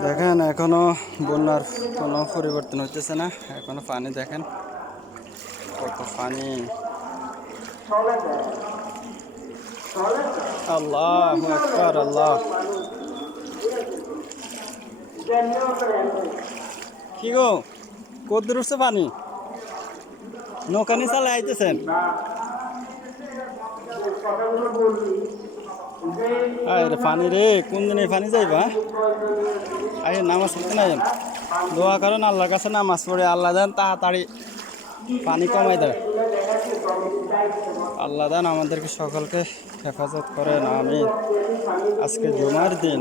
দেখেন, এখনও বন্যার কোনো পরিবর্তন হতেছে না। এখনও পানি দেখেন, কত পানি। আল্লাহ আকবার, আল্লাহ। কি গো? কত দূর উঠছে পানি? নৌকা নিয়ে চালে আইতেছেন আরে পানি রে, কোন দিনে পানি যাইবা? আরে নামাজ পড়তে নাই দোয়া করেন আল্লাহর কাছে নামাজ পড়ে, আল্লাহ দেন তাড়াতাড়ি পানি কমাই দেয়। আল্লাহ দেন আমাদেরকে সকলকে হেফাজত করেন আমি আজকে জুমার দিন।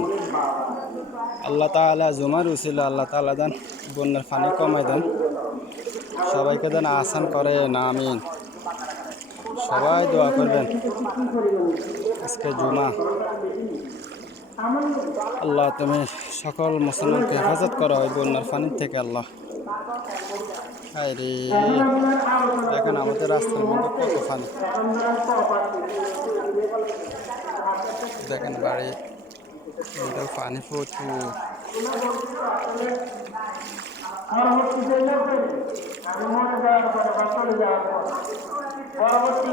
আল্লাহ তাআলা জুমার উচিল আল্লাহ তাআলা দেন বন্যার পানি কমাই দেন। সবাইকে দেন আসান করেন, আমিন। সবাই দোয়া করবেন। আজকে জুমা। আল্লাহ তুমি সকল মুসলমানকে হেফাজত করো ওই বন্যার পানির থেকে, আল্লাহ। হায় রে। দেখেন আমাদের রাস্তার মধ্যে কত পানি। দেখেন বাড়ি পানি প্রচুর। পরবর্তী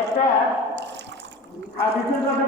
একটা হাদিসের কথা